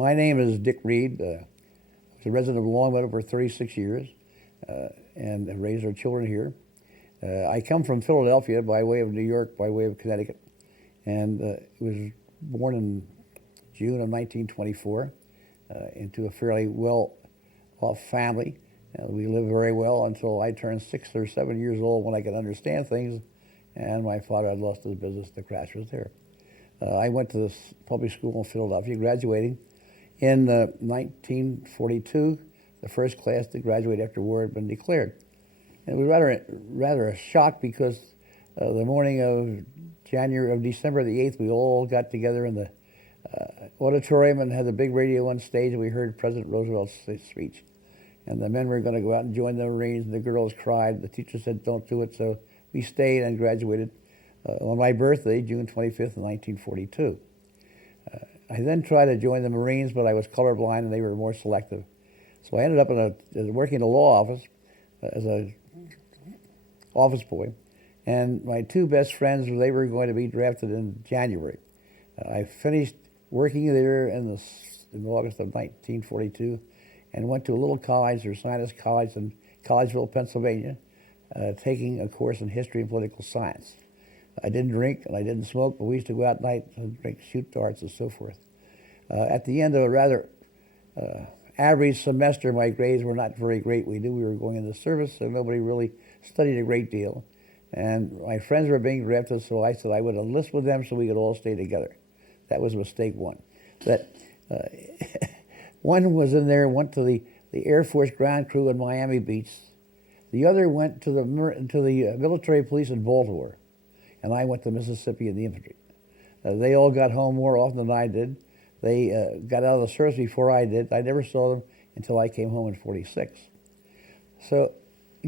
My name is Dick Reid. I was a resident of Longmeadow for 36 years and have raised our children here. I come from Philadelphia by way of New York, by way of Connecticut, and was born in June of 1924 into a fairly well-off family. We lived very well until I turned 6 or 7 years old when I could understand things, and my father had lost his business. The crash was there. I went to this public school in Philadelphia, graduating in 1942. The first class to graduate after war had been declared. And it was rather a shock because the morning of December the 8th, we all got together in the auditorium and had the big radio on stage, and we heard President Roosevelt's speech. And the men were going to go out and join the Marines, and the girls cried. The teacher said, "Don't do it," so we stayed and graduated on my birthday, June 25th, 1942. I then tried to join the Marines, but I was colorblind, and they were more selective. So I ended up working in a law office as a office boy, and my two best friends, they were going to be drafted in January. I finished working there in August of 1942 and went to a little college, Ursinus College in Collegeville, Pennsylvania, taking a course in history and political science. I didn't drink and I didn't smoke, but we used to go out at night and shoot darts and so forth. At the end of a rather average semester, my grades were not very great. We knew we were going into service, so nobody really studied a great deal. And my friends were being drafted, so I said I would enlist with them so we could all stay together. That was mistake one. One was in there, went to the Air Force ground crew in Miami Beach. The other went to the military police in Baltimore. And I went to Mississippi in the infantry. They all got home more often than I did. They got out of the service before I did. I never saw them until I came home in '46. So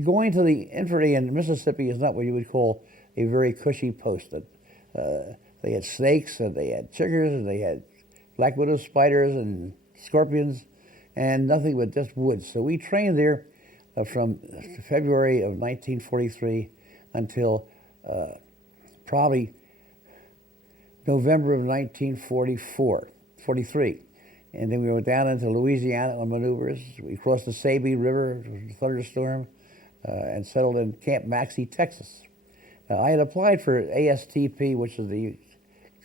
going to the infantry in Mississippi is not what you would call a very cushy post. They had snakes, and they had chiggers, and they had black widow spiders and scorpions, and nothing but just woods. So we trained there from February of 1943 until probably November of 1943. And then we went down into Louisiana on maneuvers. We crossed the Sabine River, thunderstorm, and settled in Camp Maxey, Texas. I had applied for ASTP, which is the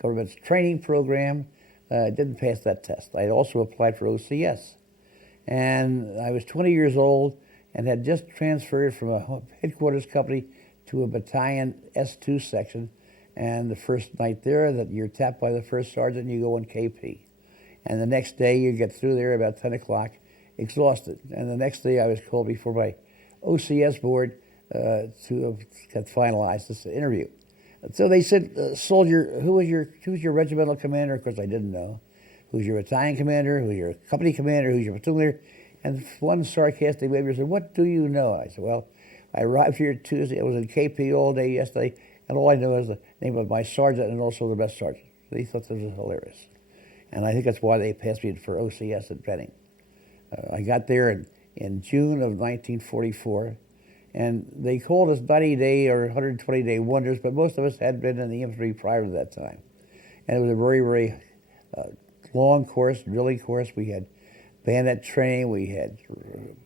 government's training program. Didn't pass that test. I had also applied for OCS. And I was 20 years old and had just transferred from a headquarters company to a battalion S2 section. And the first night there, that you're tapped by the first sergeant and you go in KP. And the next day you get through there about 10 o'clock, exhausted. And the next day I was called before my OCS board to get finalized this interview. So they said, "Soldier, who's your regimental commander?" Of course, I didn't know. "Who's your battalion commander? Who's your company commander? Who's your platoon leader?" And one sarcastic waiter said, "What do you know?" I said, "Well, I arrived here Tuesday. I was in KP all day yesterday, and all I know is the name of my sergeant and also the best sergeant." They thought this was hilarious. And I think that's why they passed me for OCS at Benning. I got there in June of 1944. And they called us 90-day or 120-day wonders, but most of us had been in the infantry prior to that time. And it was a very, very long course, drilling course. We had bayonet training, we had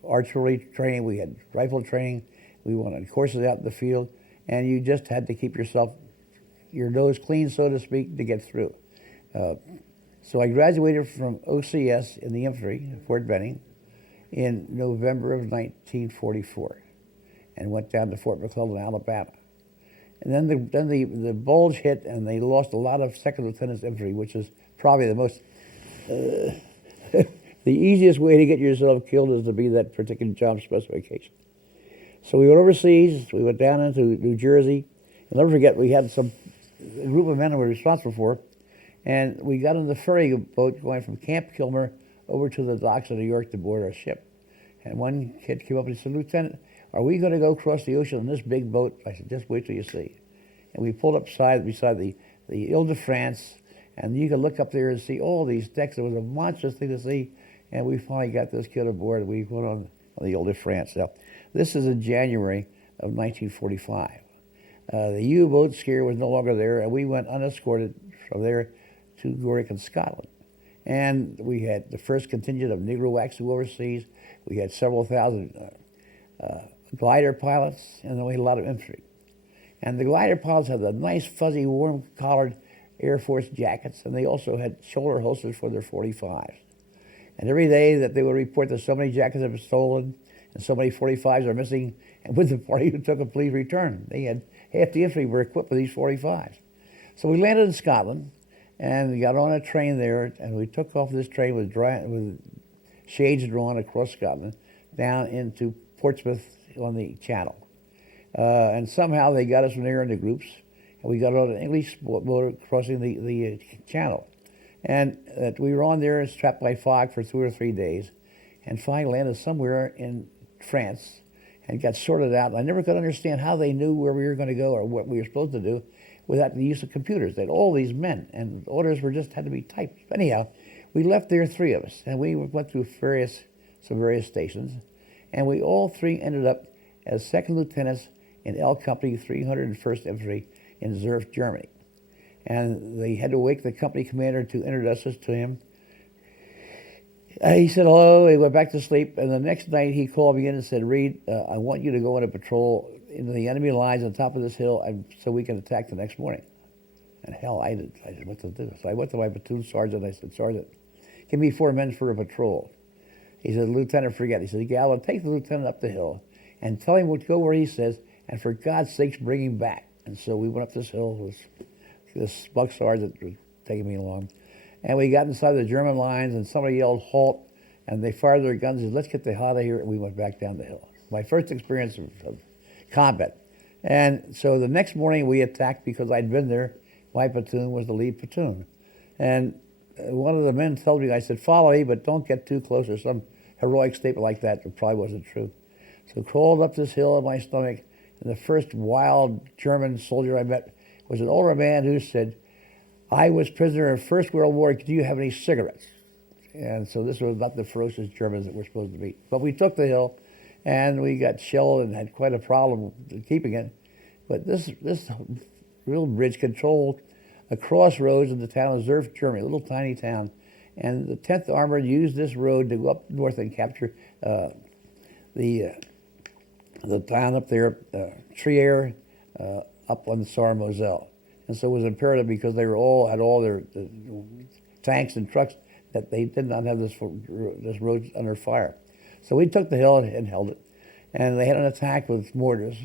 archery training, we had rifle training. We went on courses out in the field, and you just had to keep your nose clean, so to speak, to get through. So I graduated from OCS in the infantry, Fort Benning, in November of 1944. And went down to Fort McClellan, Alabama. And then the bulge hit, and they lost a lot of second lieutenant's infantry, which is probably the most, the easiest way to get yourself killed is to be that particular job specification. So we went overseas. We went down into New Jersey. I'll never forget, we had a group of men we were responsible for, and we got on the ferry boat going from Camp Kilmer over to the docks of New York to board our ship. And one kid came up and said, "Lieutenant, are we going to go across the ocean in this big boat?" I said, "Just wait till you see." And we pulled up beside the Ile-de-France, and you could look up there and see all these decks. It was a monstrous thing to see, and we finally got this kid aboard. We went on the Ile-de-France. Now, this is in January of 1945. The U-boat scare was no longer there, and we went unescorted from there to Gorick in Scotland. And we had the first contingent of Negro Waxu overseas. We had several thousand glider pilots, and then we had a lot of infantry. And the glider pilots had the nice, fuzzy, warm-collared Air Force jackets, and they also had shoulder holsters for their 45s. And every day that they would report that so many jackets have been stolen and so many 45s are missing, and with the party who took them, please return. They had half the infantry were equipped with these 45s. So we landed in Scotland, and we got on a train there, and we took off this train with shades drawn across Scotland down into Portsmouth on the Channel. And somehow they got us from there into groups, and we got on an English motor crossing the Channel. And we were on there trapped by fog for 2 or 3 days, and finally landed somewhere in France and got sorted out. I never could understand how they knew where we were going to go or what we were supposed to do without the use of computers. They had all these men, and orders were just had to be typed. Anyhow, we left there, 3 of us, and we went through some various stations, and we all 3 ended up as second lieutenants in L Company 301st Infantry in Zurich, Germany. And they had to wake the company commander to introduce us to him. He said hello, he went back to sleep, and the next night he called me in and said, Reid, I want you to go on a patrol into the enemy lines on top of this hill so we can attack the next morning. And hell, I didn't what to do. So I went to my platoon sergeant and I said, Sergeant, give me 4 men for a patrol. He said, Lieutenant, forget it. He said, Gallo, take the lieutenant up the hill and tell him to go where he says, and for God's sakes, bring him back. And so we went up this hill with this buck sergeant was taking me along. And we got inside the German lines, and somebody yelled, halt, and they fired their guns and said, let's get the hell out of here, and we went back down the hill. My first experience of combat. And so the next morning we attacked because I'd been there. My platoon was the lead platoon. And one of the men told me, I said, follow me, but don't get too close, or some heroic statement like that probably wasn't true. So crawled up this hill on my stomach, and the first wild German soldier I met was an older man who said, I was prisoner in the First World War, do you have any cigarettes? And so this was not the ferocious Germans that we're supposed to be. But we took the hill, and we got shelled and had quite a problem keeping it. But this real bridge controlled a crossroads in the town of Zurich, Germany, a little tiny town. And the 10th Armored used this road to go up north and capture the town up there, Trier, up on the Saar-Moselle. And so it was imperative, because they had all their tanks and trucks, that they did not have this road under fire. So we took the hill and held it. And they had an attack with mortars.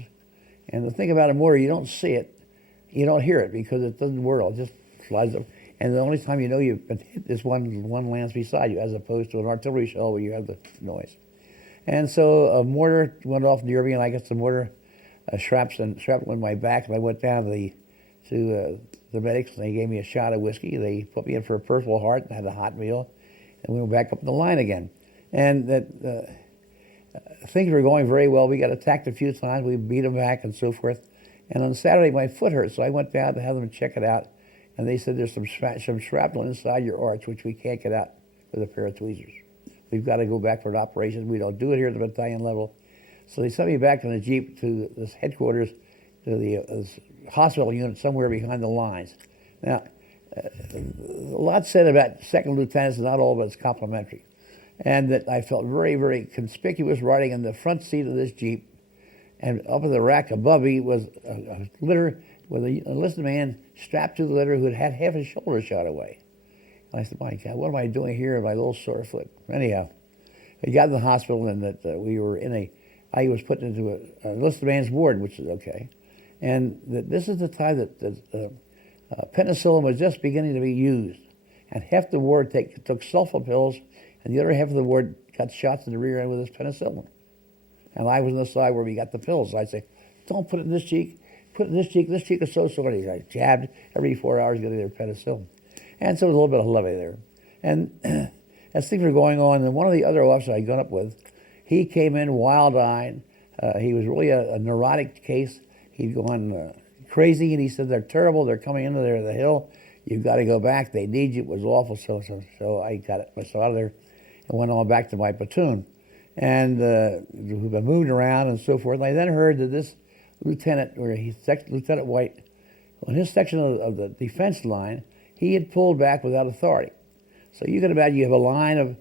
And the thing about a mortar, you don't see it, you don't hear it, because it doesn't whirl, it just flies up. And the only time you know you've been hit is one lands beside you, as opposed to an artillery shell where you have the noise. And so a mortar went off near me, and I got some mortar shrapnel in my back, and I went down to the medics, and they gave me a shot of whiskey. They put me in for a Purple Heart and had a hot meal, and we went back up the line again. And things were going very well. We got attacked a few times. We beat them back and so forth. And on Saturday, my foot hurt, so I went down to have them check it out, and they said there's some shrapnel inside your arch, which we can't get out with a pair of tweezers. We've got to go back for an operation. We don't do it here at the battalion level. So they sent me back in a Jeep to this headquarters, to the hospital unit somewhere behind the lines. Now, a lot said about second lieutenants, not all of it's complimentary. And that I felt very, very conspicuous riding in the front seat of this Jeep, and up in the rack above me was a litter with an enlisted man strapped to the litter who had had half his shoulder shot away. And I said, my God, what am I doing here with my little sore foot? Anyhow, I got to the hospital, and that I was put into an enlisted man's ward, which is okay. And this is the time that penicillin was just beginning to be used. And half the ward took sulfa pills, and the other half of the ward got shots in the rear end with this penicillin. And I was on the side where we got the pills. I'd say, don't put it in this cheek, put it in this cheek is so sore. I jabbed every 4 hours getting their penicillin. And so it was a little bit of levee there. And as things were going on, and one of the other officers I'd gone up with, he came in wild-eyed. He was really a neurotic case. He'd gone crazy, and he said, they're terrible, they're coming into the hill, you've got to go back, they need you. It was awful. So I got it myself out of there and went on back to my platoon. And we've been moved around and so forth. And I then heard that this lieutenant, Lieutenant White, on his section of the defense line, he had pulled back without authority. So you can imagine you have a line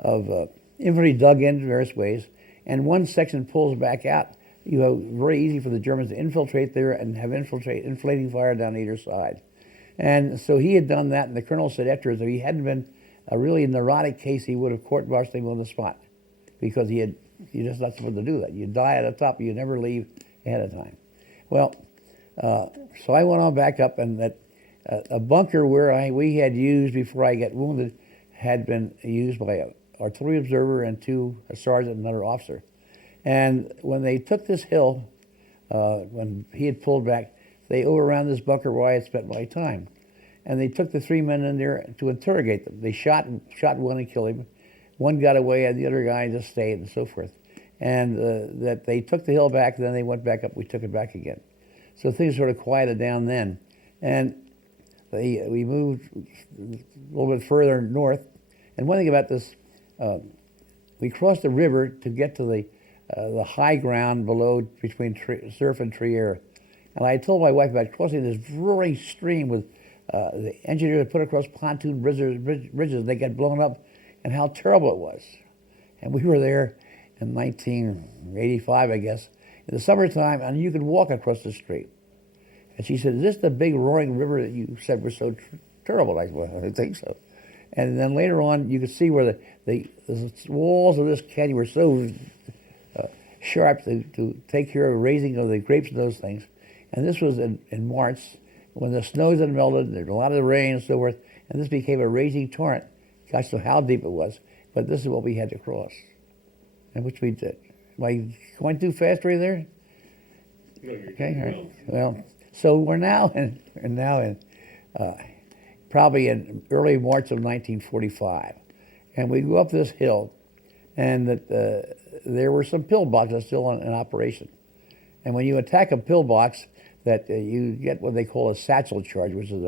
of infantry dug in various ways, and one section pulls back out. You have very easy for the Germans to infiltrate there and have inflating fire down either side. And so he had done that, and the colonel said afterwards, if he hadn't been a really neurotic case, he would have court-martialed him on the spot, because you're just not supposed to do that. You die at the top, you never leave ahead of time. Well, so I went on back up, and that a bunker where we had used before I got wounded had been used by an artillery observer and a sergeant and another officer. And when they took this hill, when he had pulled back, they overran this bunker where I had spent my time. And they took the 3 men in there to interrogate them. They shot one and killed him. One got away, and the other guy just stayed, and so forth. And that they took the hill back, and then they went back up. We took it back again. So things sort of quieted down then. And we moved a little bit further north. And one thing about this, we crossed the river to get to the high ground below between Surf and Trier. And I told my wife about crossing this roaring stream with the engineers had put across pontoon bridges. They got blown up, and how terrible it was. And we were there in 1985, I guess, in the summertime, and you could walk across the street. And she said, "Is this the big roaring river that you said was so terrible?" I said, "Well, I think so." And then later on, you could see where the walls of this canyon were so sharp to take care of raising of the grapes and those things. And this was in March, when the snows had melted, there was a lot of rain and so forth, and this became a raging torrent. Gosh, know how deep it was, but this is what we had to cross, and which we did. Am I going too fast right there? Okay, all right. Well, so we're now in probably in early March of 1945, and we go up this hill, and there were some pillboxes still in operation. And when you attack a pillbox, that you get what they call a satchel charge, which is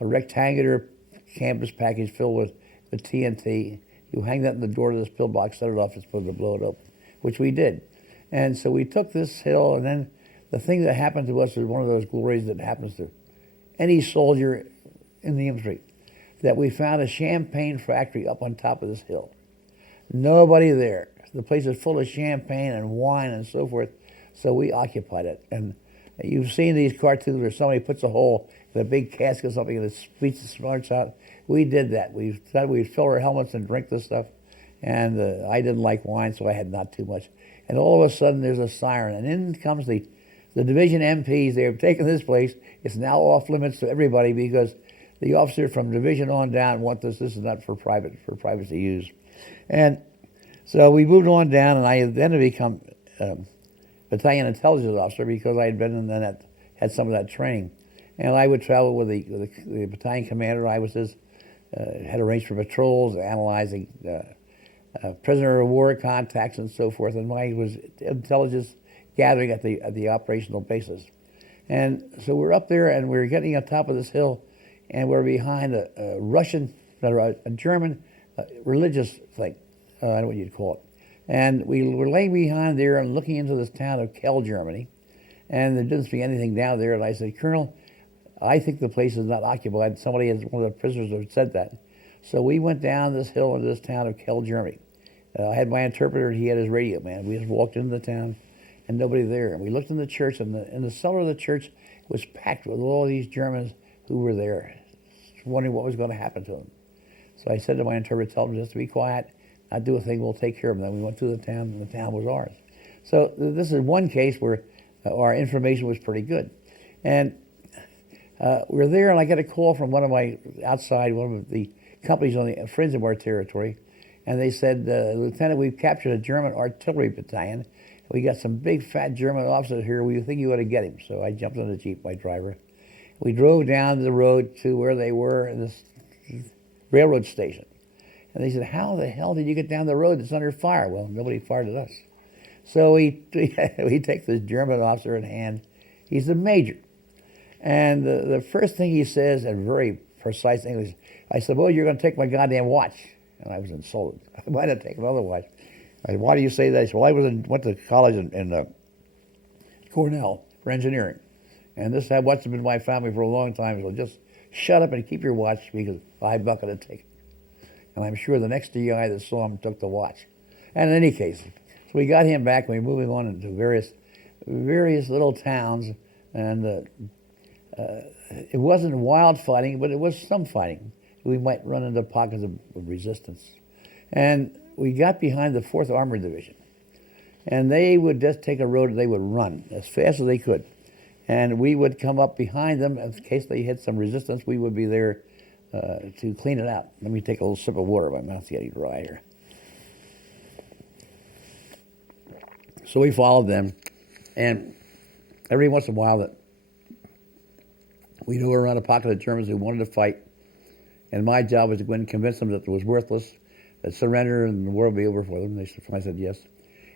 a rectangular canvas package filled with TNT. You hang that in the door of this pillbox, set it off, it's supposed to blow it up, which we did. And so we took this hill, and then the thing that happened to us is one of those glories that happens to any soldier in the infantry, that we found a champagne factory up on top of this hill. Nobody there. The place is full of champagne and wine and so forth, so we occupied it. And you've seen these cartoons where somebody puts a hole in a big cask or something and it speaks the smarts out. We did that. We thought we'd fill our helmets and drink this stuff. And I didn't like wine, so I had not too much. And all of a sudden, there's a siren. And in comes the division MPs. They have taken this place. It's now off limits to everybody because the officer from division on down want this. This is not for private to use. And so we moved on down, and I then had become battalion intelligence officer because I had been in that, had some of that training. And I would travel with the battalion commander. I was had arranged for patrols, analyzing prisoner of war contacts and so forth. And mine was intelligence gathering at the operational bases. And so we're up there, and we're getting on top of this hill, and we're behind a German religious thing. I don't know what you'd call it. And we were laying behind there and looking into this town of Kell, Germany, and there didn't see anything down there. And I said, "Colonel, I think the place is not occupied." Somebody, one of the prisoners, had said that. So we went down this hill into this town of Kell, Germany. I had my interpreter, and he had his radio man. We just walked into the town, and nobody there. And we looked in the church, and in the cellar of the church was packed with all these Germans who were there, wondering what was going to happen to them. So I said to my interpreter, "Tell them just to be quiet, not do a thing, we'll take care of them." Then we went through the town, and the town was ours. So this is one case where our information was pretty good. And we were there, and I got a call from one of the companies on the fringe of our territory, and they said, "Lieutenant, we've captured a German artillery battalion. We got some big fat German officers here. We think you ought to get him." So I jumped on the Jeep, my driver. We drove down the road to where they were in this railroad station. And they said, "How the hell did you get down the road that's under fire?" Well, nobody fired at us. So we take this German officer in hand. He's a major. And the first thing he says, in very precise English, I said, "Well, you're going to take my goddamn watch." And I was insulted. I might have taken another watch. I said, "Why do you say that?" He said, "Well, I went to college in Cornell for engineering. And this watch has been in my family for a long time, so just shut up and keep your watch because I'm not going to take it." And I'm sure the next DI that saw him took the watch. And in any case, so we got him back, and we were moving on into various little towns, and it wasn't wild fighting, but it was some fighting. We might run into pockets of resistance. And we got behind the 4th Armored Division. And they would just take a road and they would run as fast as they could. And we would come up behind them. In case they hit some resistance, we would be there to clean it out. Let me take a little sip of water. My mouth's getting dry here. So we followed them. And every once in a while, we'd go around a pocket of Germans who wanted to fight. And my job was to go in and convince them that it was worthless, that surrender and the war would be over for them. I said yes.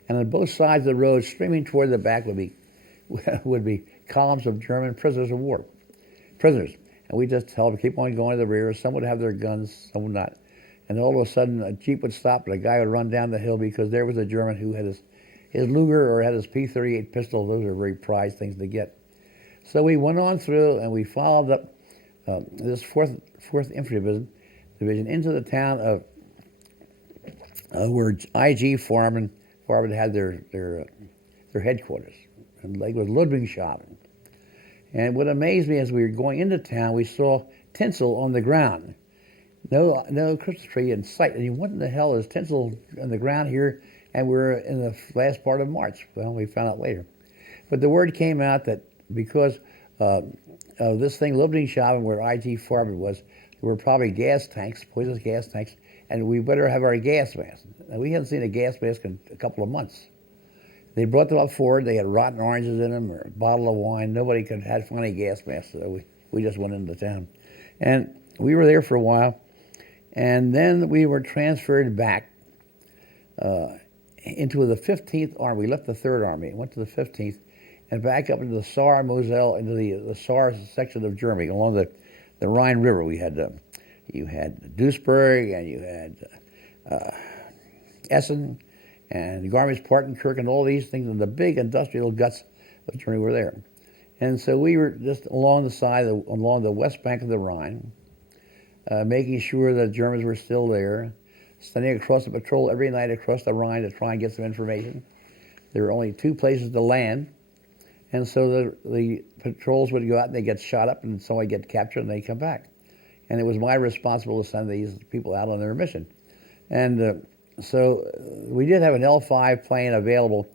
And on both sides of the road, streaming toward the back, would be columns of German prisoners of war. Prisoners. And we just tell them, keep on going to the rear. Some would have their guns, some would not. And all of a sudden, a Jeep would stop, and a guy would run down the hill because there was a German who had his Luger or had his P-38 pistol. Those are very prized things to get. So we went on through, and we followed up this 4th Infantry Division into the town of where IG Farben had their headquarters. And it was Ludwigshafen. And what amazed me as we were going into town, we saw tinsel on the ground. No Christmas tree in sight. And what in the hell is tinsel on the ground here? And we're in the last part of March. Well, we found out later. But the word came out that because of this thing, Ludwigshafen, where IG Farben was, there were probably gas tanks, poisonous gas tanks, and we better have our gas masks. Now, we hadn't seen a gas mask in a couple of months. They brought them up forward. They had rotten oranges in them or a bottle of wine. Nobody could have any gas masks, so we just went into town. And we were there for a while, and then we were transferred back into the 15th Army. We left the 3rd Army and went to the 15th, and back up into the Saar Moselle, into the Saar section of Germany, along the Rhine River. We had you had Duisburg, and you had Essen, and Garmisch-Partenkirchen, and all these things, and the big industrial guts of Germany were there. And so we were just along the west bank of the Rhine, making sure that Germans were still there, sending across the patrol every night across the Rhine to try and get some information. There were only 2 places to land, and so the patrols would go out and they get shot up, and somebody get captured, and they come back. And it was my responsibility to send these people out on their mission. And so we did have an L-5 plane available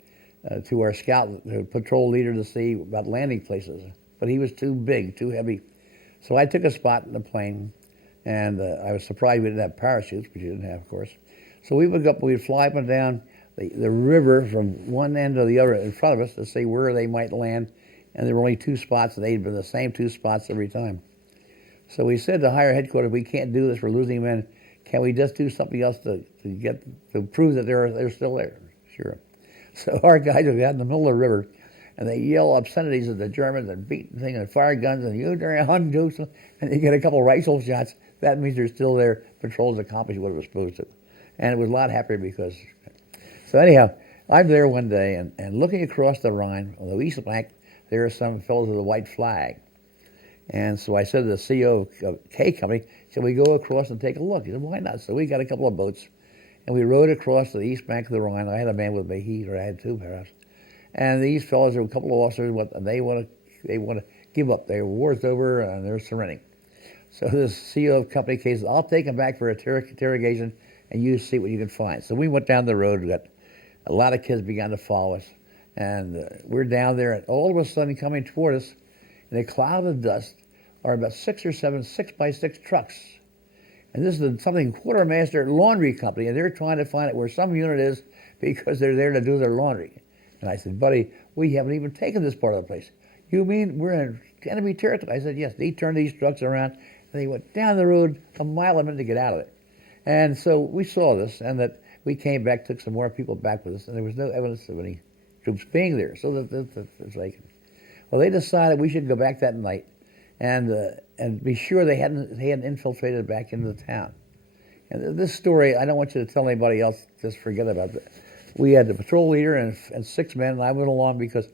to our scout, the patrol leader, to see about landing places. But he was too big, too heavy. So I took a spot in the plane, and I was surprised we didn't have parachutes, which you didn't have, of course. So we'd fly up and down the river from one end to the other in front of us to see where they might land. And there were only 2 spots, and they'd been the same 2 spots every time. So we said to higher headquarters, we can't do this, we're losing men. Can we just do something else to prove that they're still there? Sure. So our guys would be out in the middle of the river, and they yell obscenities at the Germans and beat the thing and fire guns and and they get a couple of rifle shots. That means they're still there. Patrols accomplished what it was supposed to. And it was a lot happier because. So anyhow, I'm there one day, and looking across the Rhine, on the east bank, there are some fellows with a white flag. And so I said to the CEO of K Company, shall we go across and take a look? He said, why not? So we got a couple of boats, and we rowed across to the east bank of the Rhine. I had a man with me, I had 2 perhaps. And these fellows, there were a couple of officers, and they want to give up. Their war's over, and they're surrendering. So this CEO of Company K said, I'll take them back for interrogation, and you see what you can find. So we went down the road. We got a lot of kids began to follow us, and we're down there, and all of a sudden coming toward us, in a cloud of dust, are about 6 or 7 6x6 trucks. And this is something quartermaster laundry company, and they're trying to find out where some unit is because they're there to do their laundry. And I said, buddy, we haven't even taken this part of the place. You mean we're in enemy territory? I said, yes. They turned these trucks around, and they went down the road a mile a minute to get out of it. And so we saw this, and that we came back, took some more people back with us, and there was no evidence of any troops being there. So that's like, well, they decided we should go back that night and be sure they hadn't infiltrated back into the town. And this story, I don't want you to tell anybody else. Just forget about it. We had the patrol leader and 6 men, and I went along because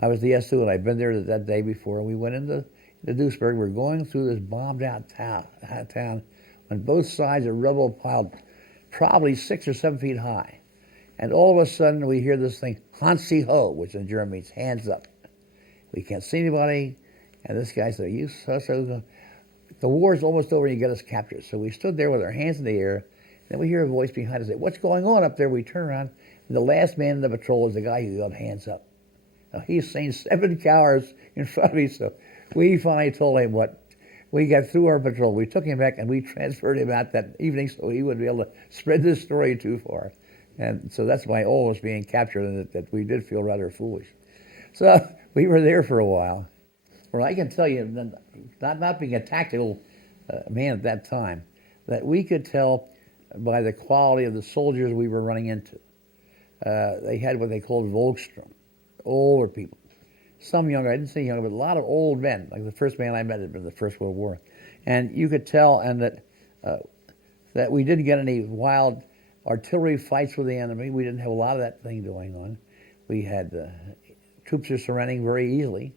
I was the S2, and I'd been there that day before. And we went into Duisburg. We're going through this bombed-out town. on both sides of rubble piled probably 6 or 7 feet high. And all of a sudden we hear this thing, Hansi Ho, which in German means hands up. We can't see anybody. And this guy said, the war's almost over and you get us captured. So we stood there with our hands in the air. Then we hear a voice behind us say, what's going on up there? We turn around. And the last man in the patrol is the guy who got hands up. Now, he's seen 7 cowards in front of me. So we finally told him what. We got through our patrol. We took him back and we transferred him out that evening so he wouldn't be able to spread this story too far. And so that's why all was being captured and that we did feel rather foolish. So we were there for a while. Well, I can tell you, not being a tactical man at that time, that we could tell by the quality of the soldiers we were running into. They had what they called Volkstrom, older people. Some younger, I didn't say younger, but a lot of old men. Like the first man I met had been the First World War. And you could tell that we didn't get any wild artillery fights with the enemy. We didn't have a lot of that thing going on. We had troops are surrendering very easily.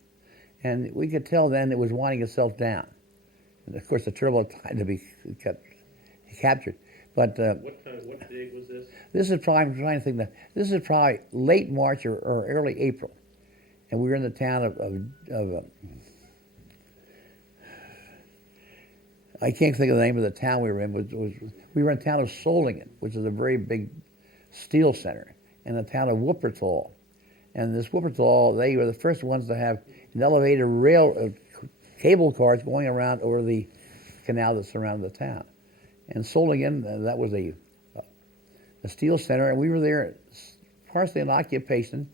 And we could tell then it was winding itself down. And of course, a terrible time to be captured. But what date was this? This is probably, I'm trying to think, this is probably late March or early April. And we were in the town of I can't think of the name of the town we were in. We were in the town of Solingen, which is a very big steel center, and the town of Wuppertal. And this Wuppertal, they were the first ones to have an elevated cable cars going around over the canal that surrounded the town. And Solingen, that was a steel center, and we were there partially in occupation.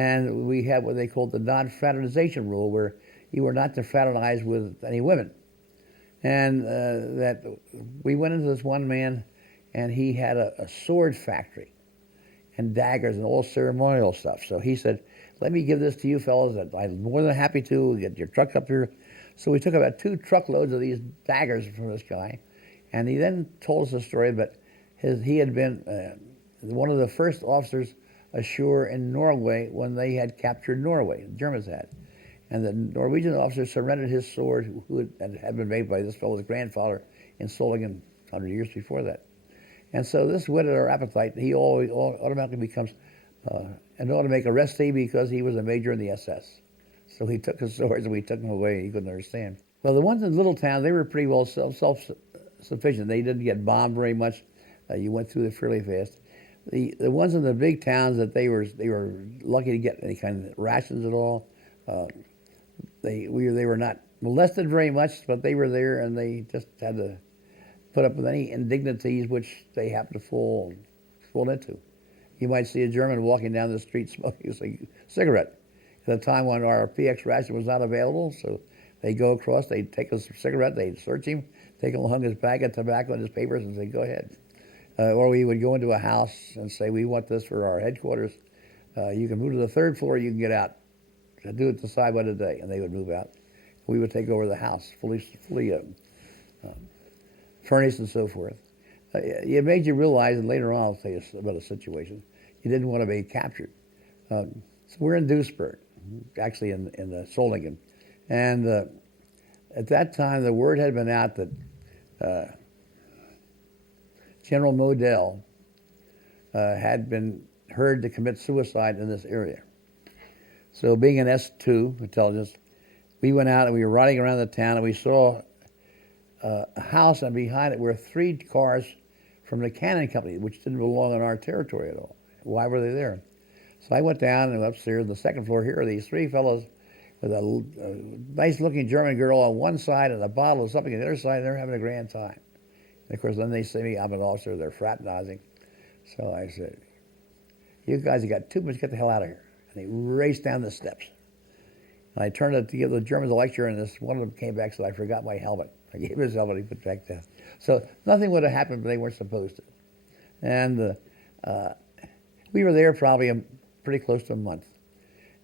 And we had what they called the non-fraternization rule, where you were not to fraternize with any women. And that we went into this one man, and he had a sword factory and daggers and all ceremonial stuff. So he said, let me give this to you fellows. I'm more than happy to get your truck up here. So we took about 2 truckloads of these daggers from this guy. And he then told us a story that he had been one of the first officers ashore in Norway when they had captured Norway, the Germans had. And the Norwegian officer surrendered his sword, who had been made by this fellow's grandfather in Solingen 100 years before that. And so this whetted our appetite. He automatically becomes an automatic arrestee because he was a major in the SS. So he took his swords and we took them away. He couldn't understand. Well, the ones in little town, they were pretty well self-sufficient. They didn't get bombed very much. You went through it fairly fast. The ones in the big towns that they were lucky to get any kind of rations at all. They were not molested very much, but they were there and they just had to put up with any indignities which they happened to fall into. You might see a German walking down the street smoking a cigarette at a time when our PX ration was not available, so they'd go across, they'd take a cigarette, they'd search him, take along his bag of tobacco and his papers and say, go ahead. Or we would go into a house and say, we want this for our headquarters. You can move to the 3rd floor, you can get out. Do it decide by the day, and they would move out. We would take over the house, fully furnished and so forth. It made you realize, and later on I'll tell you about a situation, you didn't want to be captured. So we're in Duisburg, actually in Solingen. And at that time, the word had been out that General Model had been heard to commit suicide in this area. So being an S2 intelligence, we went out and we were riding around the town and we saw a house, and behind it were 3 cars from the Cannon Company, which didn't belong in our territory at all. Why were they there? So I went down and upstairs on the 2nd floor. Here are these 3 fellows with a nice-looking German girl on one side and a bottle of something on the other side, and they're having a grand time. And of course, then they see me, I'm an officer, they're fraternizing. So I said, you guys have got too much, get the hell out of here. And they raced down the steps. And I turned to give the Germans a lecture, and one of them came back and said, I forgot my helmet. I gave him his helmet, he put it back down. So nothing would have happened, but they weren't supposed to. And we were there probably pretty close to a month.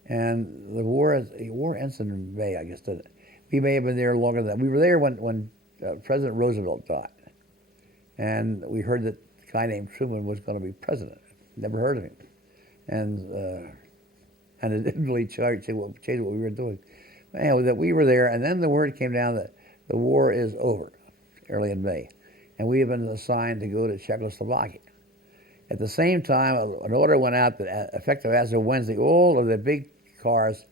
And the war ends in May, I guess, didn't it? We may have been there longer than that. We were there when President Roosevelt died. And we heard that a guy named Truman was going to be president. Never heard of him. And it didn't really change what we were doing. Anyway, that we were there, and then the word came down that the war is over, early in May. and we had been assigned to go to Czechoslovakia. At the same time, an order went out that, effective as of Wednesday, all of the big cars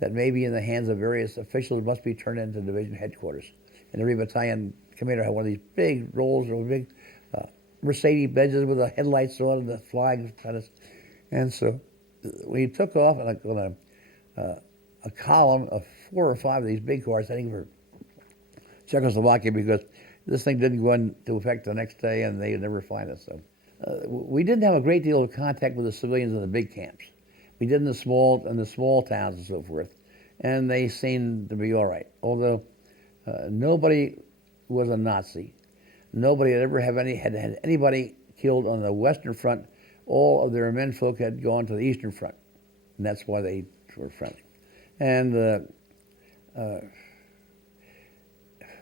that may be in the hands of various officials must be turned into division headquarters. And every battalion commander had one of these big rolls or big Mercedes Benzes with the headlights on and the flag. And so we took off on a column of 4 or 5 of these big cars heading for Czechoslovakia, because this thing didn't go into effect the next day and they would never find us. So we didn't have a great deal of contact with the civilians in the big camps. We did in the small towns and so forth, and they seemed to be all right. Although nobody was a Nazi, nobody had ever had anybody killed on the Western Front. All of their menfolk had gone to the Eastern Front, and that's why they were friendly. And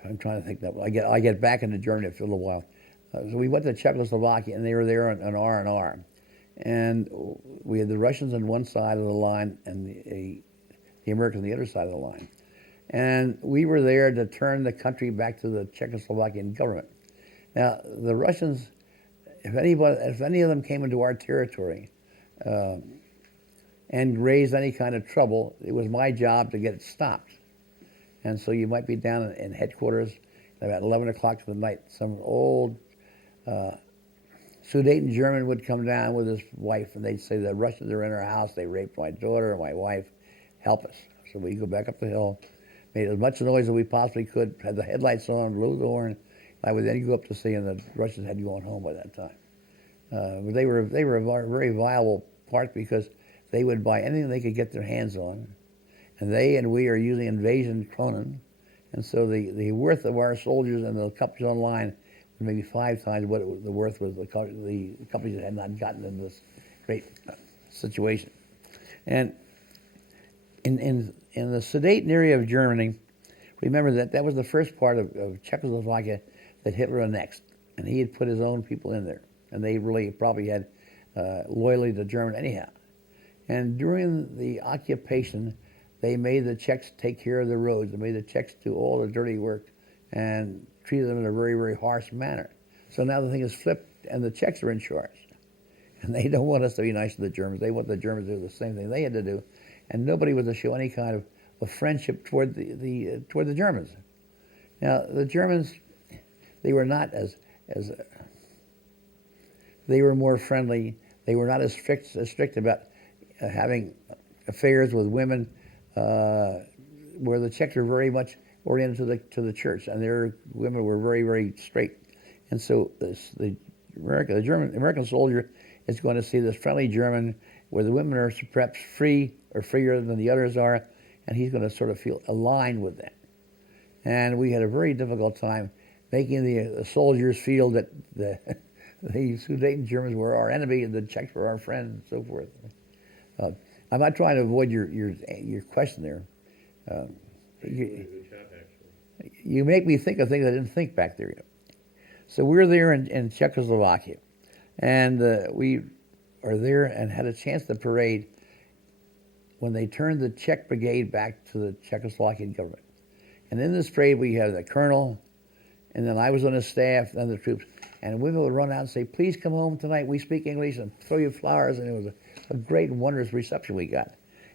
I'm trying to think that I get back into Germany for a little while. So we went to Czechoslovakia, and they were there on R&R. And we had the Russians on one side of the line and the Americans on the other side of the line. And we were there to turn the country back to the Czechoslovakian government. Now, the Russians, if any of them came into our territory and raised any kind of trouble, it was my job to get it stopped. And so you might be down in headquarters at about 11 o'clock at night. Some old Sudeten German would come down with his wife, and they'd say, the Russians are in our house, they raped my daughter and my wife, help us. So we go back up the hill, made as much noise as we possibly could, had the headlights on, blew the horn. I would then go up to see, and the Russians had gone home by that time. But they were a very viable part, because they would buy anything they could get their hands on, and they and we are using invasion kronen, and so the worth of our soldiers and the companies online was maybe 5 times what the worth was the companies that had not gotten into this great situation. And in the Sudeten area of Germany, remember that was the first part of Czechoslovakia that Hitler annexed, and he had put his own people in there, and they really probably had loyalty to German anyhow. And during the occupation, they made the Czechs take care of the roads. They made the Czechs do all the dirty work and treated them in a very, very harsh manner. So now the thing is flipped, and the Czechs are in charge. And they don't want us to be nice to the Germans. They want the Germans to do the same thing they had to do. And nobody was to show any kind of friendship toward the Germans. Now, the Germans, they were not as they were more friendly. They were not as strict about having affairs with women, where the Czechs were very much oriented to the church, and their women were very, very straight. And so the American soldier is going to see this friendly German, where the women are perhaps free or freer than the others are, and he's going to sort of feel aligned with them. And we had a very difficult time making the soldiers feel that the Sudeten Germans were our enemy and the Czechs were our friend, and so forth. I'm not trying to avoid your question there. You make me think of things I didn't think back there yet. So we're there in Czechoslovakia, and we are there and had a chance to parade when they turned the Czech brigade back to the Czechoslovakian government. And in this parade we had the colonel, and then I was on the staff, and the troops, and women would run out and say, please come home tonight, we speak English, and throw you flowers, and it was a great and wondrous reception we got.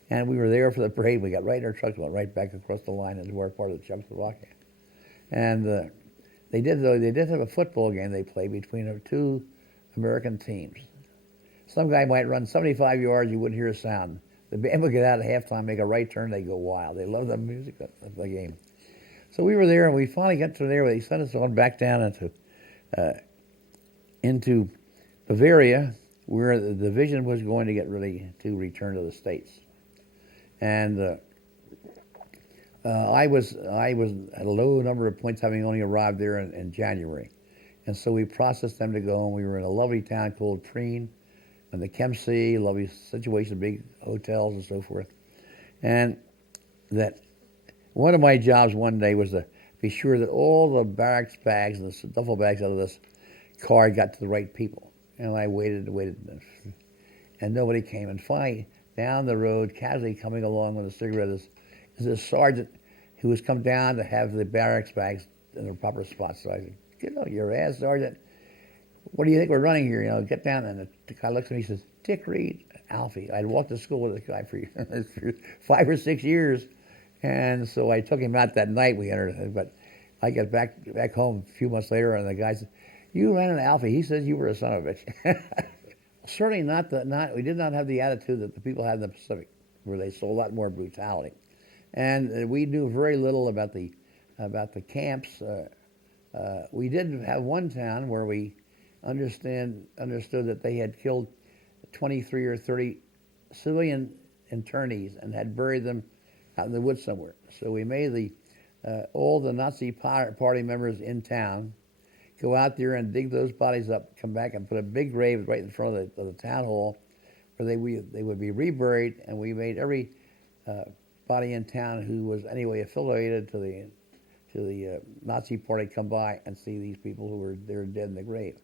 And we were there for the parade. We got right in our trucks, went right back across the line into our part of the Czechoslovakia. And they did have a football game they played between 2 American teams. Some guy might run 75 yards, you wouldn't hear a sound. The band would get out at halftime, make a right turn, they go wild. They love the music of the game. So we were there, and we finally got to there where they sent us on back down into Bavaria, where the division was going to get ready to return to the States. And I was at a low number of points, having only arrived there in January. And so we processed them to go home. We were in a lovely town called Prien, on the Kempsey, lovely situation, big hotels and so forth. And that one of my jobs one day was to be sure that all the barracks bags and the duffel bags out of this car got to the right people. And I waited and waited, and nobody came. And finally, down the road, casually coming along with a cigarette, is this sergeant who has come down to have the barracks bags in the proper spots. So I get out your ass, Sergeant. What do you think we're running here? Get down. And the guy looks at me and says, Dick Reid, Alfie. I'd walked to school with this guy for, for 5 or 6 years. And so I took him out that night. We entered, but I got back home a few months later, and the guy said, "You ran into Alfie. He says you were a son of a bitch." Certainly we did not have the attitude that the people had in the Pacific, where they saw a lot more brutality. And we knew very little about the camps. We did have one town where we understood that they had killed 23 or 30 civilian internees and had buried them out in the woods somewhere. So we made all the Nazi party members in town go out there and dig those bodies up, come back and put a big grave right in front of the town hall where they would be reburied, and we made every body in town who was anyway affiliated to the Nazi party come by and see these people who were there dead in the grave.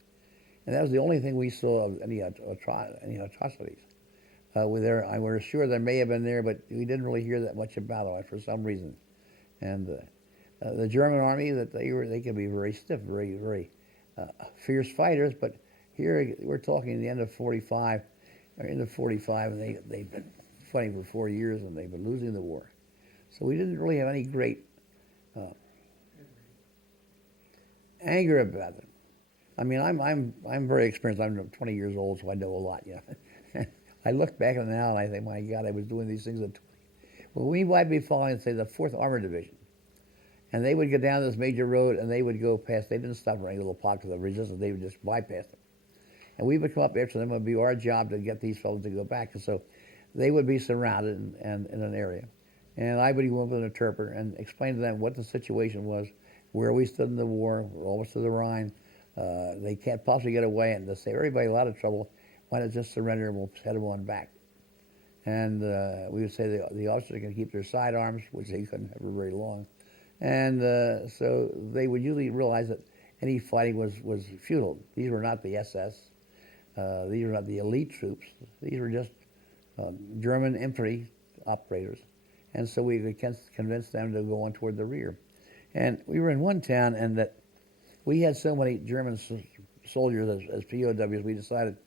And that was the only thing we saw of any atrocities. I was sure there may have been there, but we didn't really hear that much about it for some reason. And the German army, they could be very stiff, very, very fierce fighters. But here we're talking the end of 45, and they've been fighting for 4 years, and they've been losing the war. So we didn't really have any great anger about them. I mean, I'm very experienced. I'm 20 years old, so I know a lot. I look back on it now and I think, my God, I was doing these things at 20. Well, we might be following, say, the 4th Armored Division. And they would go down this major road and they would go past. They didn't stop for any little pockets of resistance. They would just bypass them. And we would come up after them. It would be our job to get these fellows to go back. And so they would be surrounded in an area. And I would go with an interpreter and explain to them what the situation was, where we stood in the war. We're almost to the Rhine. They can't possibly get away. And to save everybody a lot of trouble, why not just surrender and we'll head them on back. And we would say the officers can keep their sidearms, which they couldn't have for very long. And so they would usually realize that any fighting was futile. These were not the SS. These were not the elite troops. These were just German infantry operators. And so we could convince them to go on toward the rear. And we were in one town, and that we had so many German soldiers as POWs, we decided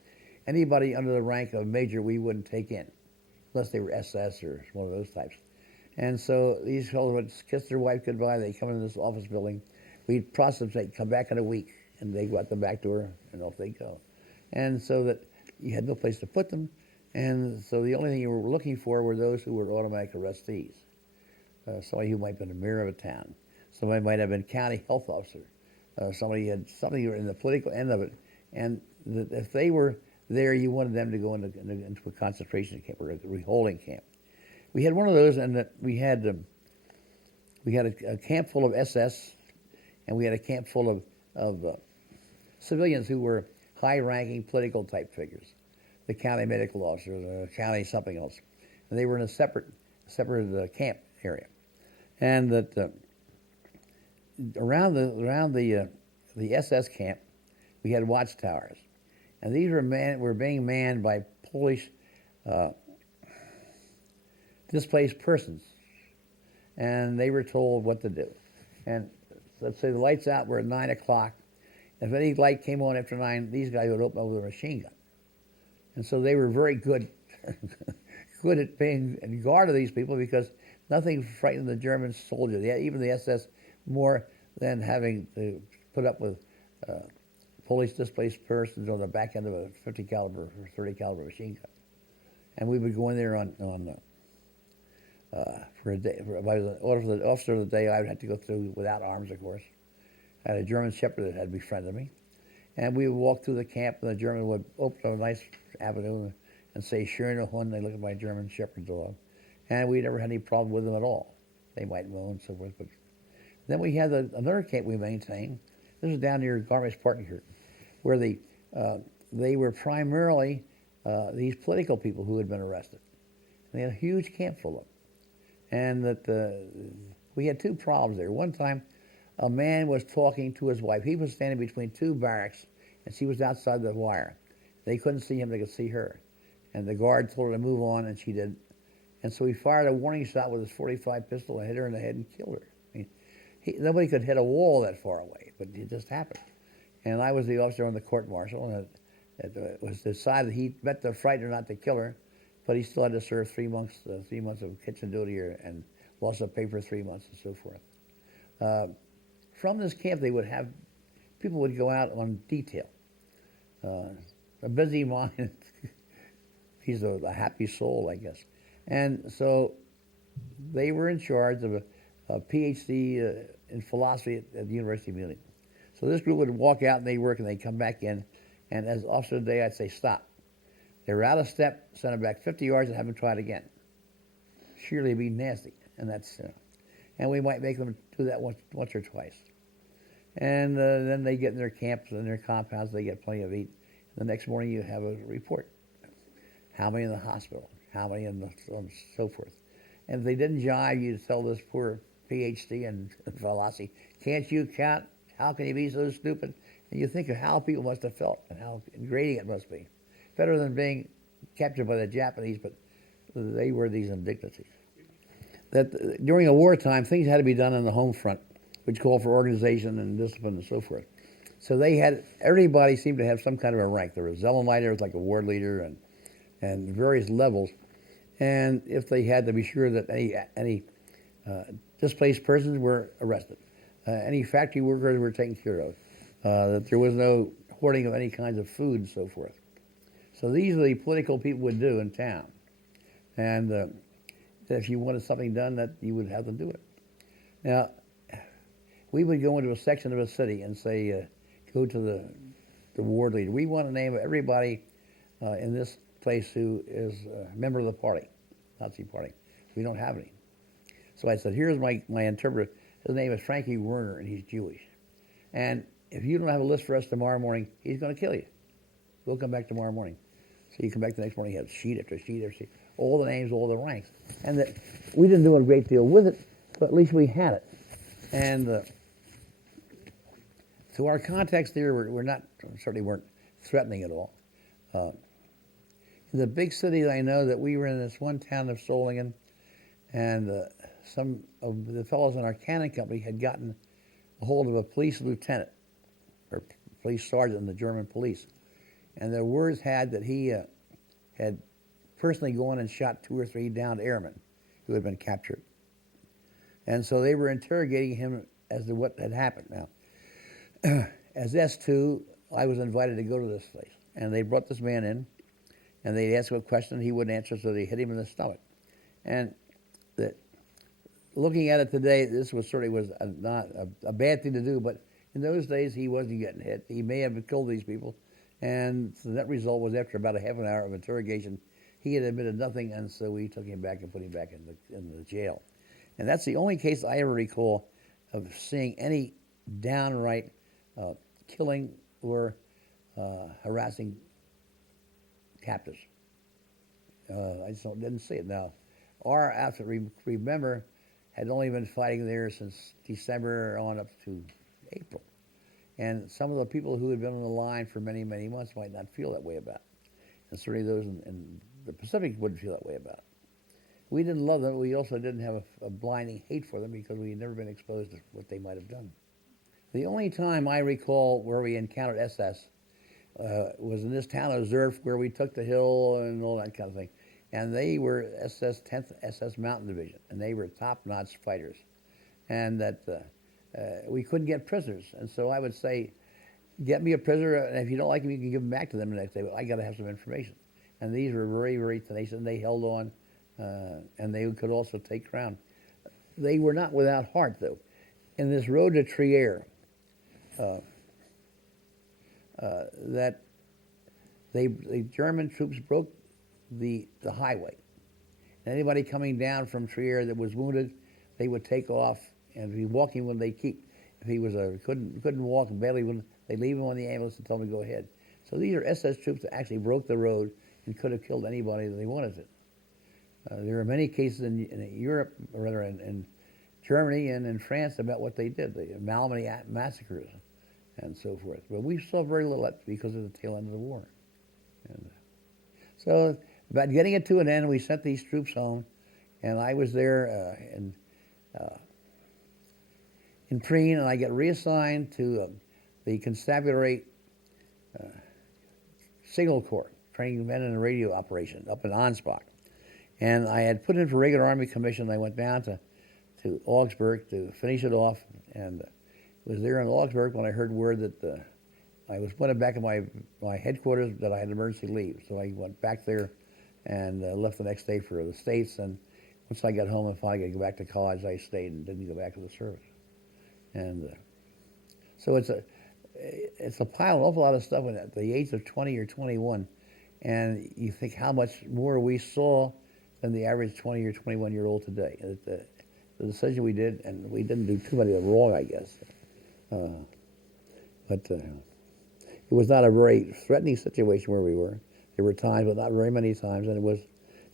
anybody under the rank of major we wouldn't take in, unless they were SS or one of those types. And so these fellows would kiss their wife goodbye. They'd come into this office building. We'd process them, they'd come back in a week, and they'd go out the back door, and off they'd go. And so that you had no place to put them. And so the only thing you were looking for were those who were automatic arrestees. Somebody who might have been a mayor of a town. Somebody might have been county health officer. Somebody in the political end of it. And if they were there, you wanted them to go into a concentration camp or a reholding camp. We had one of those, and that we had a camp full of SS, and we had a camp full of civilians who were high-ranking political type figures, the county medical officer, the county something else, and they were in a separate camp area, and that around the SS camp, we had watchtowers, and these were being manned by Polish displaced persons, and they were told what to do. And let's say the lights out were at 9 o'clock. If any light came on after 9, these guys would open up with a machine gun. And so they were very good at being in guard of these people, because nothing frightened the German soldiers, even the SS, more than having to put up with Polish displaced persons on the back end of a 50 caliber or 30 caliber machine gun. And we would go in there for a day. If I was the officer of the day, I would have to go through without arms, of course. I had a German shepherd that had befriended me. And we would walk through the camp, and the German would open up a nice avenue and say, "Schöne Hund." They look at my German shepherd dog. And we never had any problem with them at all. They might moan and so forth. But then we had another camp we maintained. This is down near Garmisch-Partenkirchen, where they were primarily these political people who had been arrested. And they had a huge camp full of them. And that we had 2 problems there. One time, a man was talking to his wife. He was standing between 2 barracks, and she was outside the wire. They couldn't see him, they could see her. And the guard told her to move on, and she did. And so he fired a warning shot with his .45 pistol and hit her in the head and killed her. I mean, Nobody could hit a wall that far away, but it just happened. And I was the officer on the court martial, and it was decided he met the frightened not to kill her, but he still had to serve 3 months of kitchen duty and loss of pay for 3 months and so forth. From this camp, people would go out on detail. A busy mind, he's a happy soul, I guess. And so they were in charge of a PhD in philosophy at the University of Munich. So this group would walk out and they'd work and they'd come back in. And as officer of the day, I'd say, stop. They were out of step, send them back 50 yards and have them try it again. Surely it'd be nasty. And and we might make them do that once or twice. And then they get in their camps and their compounds, they get plenty of eat. The next morning you have a report. How many in the hospital? How many and so forth. And if they didn't jive, you'd tell this poor PhD in philosophy, can't you count? How can you be so stupid? And you think of how people must have felt and how degrading it must be. Better than being captured by the Japanese, but they were these indignities. That during a wartime, things had to be done on the home front, which called for organization and discipline and so forth. So everybody seemed to have some kind of a rank. There was Zellenleiter, was like a ward leader, and various levels. And if they had to be sure that any displaced persons were arrested, any factory workers were taken care of, that there was no hoarding of any kinds of food and so forth. So these are the political people would do in town. And if you wanted something done, that you would have them do it. Now, we would go into a section of a city and say, go to the ward leader. We want to name everybody in this place who is a member of the party, Nazi party. We don't have any. So I said, here's my interpreter. His name is Frankie Werner, and he's Jewish. And if you don't have a list for us tomorrow morning, he's going to kill you. We'll come back tomorrow morning. So you come back the next morning, you have sheet after sheet after sheet, all the names, all the ranks. And that we didn't do a great deal with it, but at least we had it. And so our contacts there certainly weren't threatening at all. In the big cities, I know that we were in this one town of Solingen, and some of the fellows in our cannon company had gotten a hold of a police lieutenant, or police sergeant in the German police. And their words had that he had personally gone and shot 2 or 3 downed airmen who had been captured. And so they were interrogating him as to what had happened. Now, as S2, I was invited to go to this place. And they brought this man in, and they asked him a question, he wouldn't answer, so they hit him in the stomach. And looking at it today, this certainly was not a bad thing to do, but in those days he wasn't getting hit. He may have killed these people. And the net result was after about a half an hour of interrogation, he had admitted nothing, and so we took him back and put him back in the jail. And that's the only case I ever recall of seeing any downright killing or harassing captives. I just didn't see it. Now, our outfit, remember, had only been fighting there since December on up to April. And some of the people who had been on the line for many, many months might not feel that way about it. And certainly those in the Pacific wouldn't feel that way about it. We didn't love them. We also didn't have a blinding hate for them because we had never been exposed to what they might have done. The only time I recall where we encountered SS was in this town of Zerf, where we took the hill and all that kind of thing. And they were 10th SS Mountain Division, and they were top-notch fighters. And that we couldn't get prisoners. And so I would say, get me a prisoner, and if you don't like him, you can give him back to them the next day. But I got to have some information. And these were very, very tenacious, and they held on, and they could also take ground. They were not without heart, though. In this road to Trier, that the German troops broke the highway. And anybody coming down from Trier that was wounded, they would take off, and if he walking, would they keep? If he was couldn't walk and badly, they leave him on the ambulance and tell him to go ahead. So these are SS troops that actually broke the road and could have killed anybody that they wanted to. There are many cases in Europe, or rather in Germany and in France, about what they did, the Malmedy massacres and so forth. But we saw very little of that because of the tail end of the war. And so about getting it to an end, we sent these troops home, and I was there in Preen, and I get reassigned to the Constabulary Signal Corps, training men in a radio operation up in Ansbach. And I had put in for regular Army commission. I went down to Augsburg to finish it off, and was there in Augsburg when I heard word that I was put back in my headquarters that I had emergency leave. So I went back there and left the next day for the States. And once I got home and finally got to go back to college, I stayed and didn't go back to the service. And so it's a pile, an awful lot of stuff at the age of 20 or 21. And you think how much more we saw than the average 20 or 21-year-old today. The decision we did, and we didn't do too many wrong, I guess. But it was not a very threatening situation where we were. There were times, but not very many times, and it was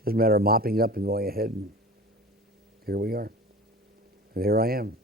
just a matter of mopping up and going ahead, and here we are. And here I am.